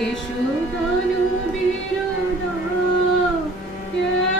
এসো দানবীররা, ত্যাগো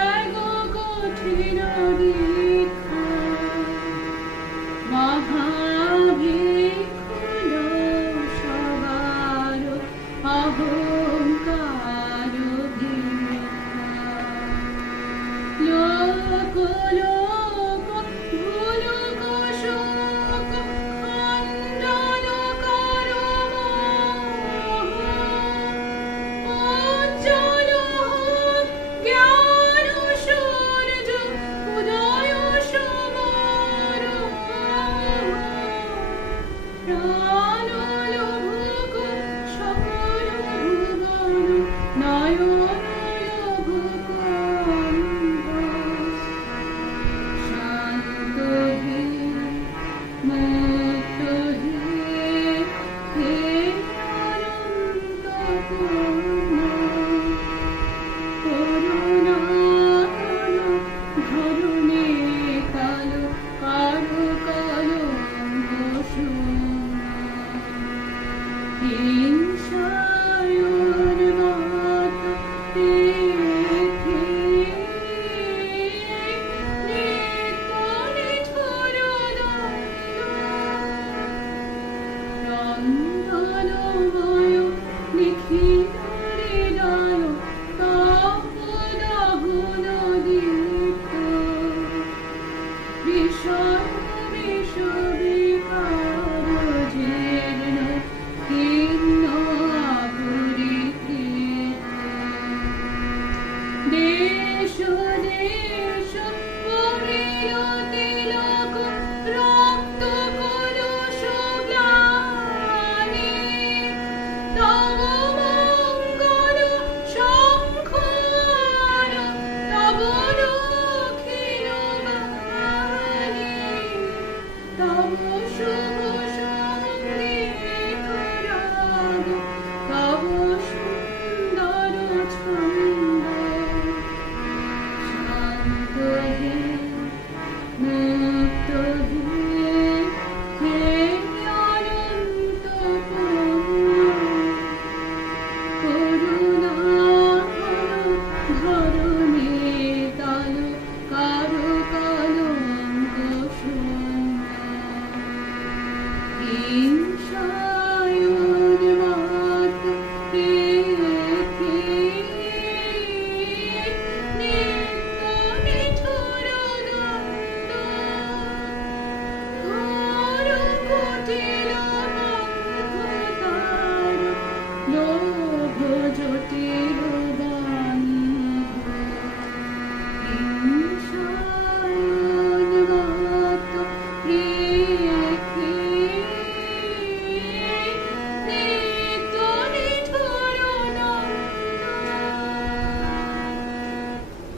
Mm-hmm.